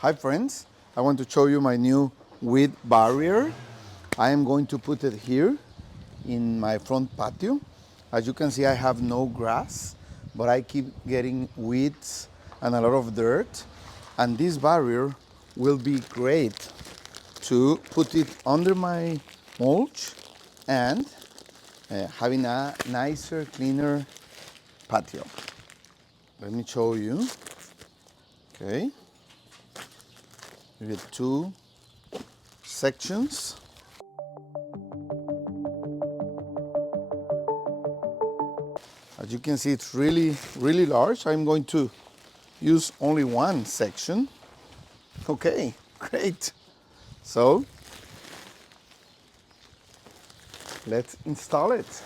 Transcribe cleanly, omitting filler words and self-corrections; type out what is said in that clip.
Hi friends, I want to show you my new weed barrier. I am going to put it here in my front patio. As you can see, I have no grass, but I keep getting weeds and a lot of dirt. And this barrier will be great to put it under my mulch and having a nicer, cleaner patio. Let me show you. Okay. You get two sections. As you can see, it's really large. I'm going to use only one section. Okay, great. So let's install it.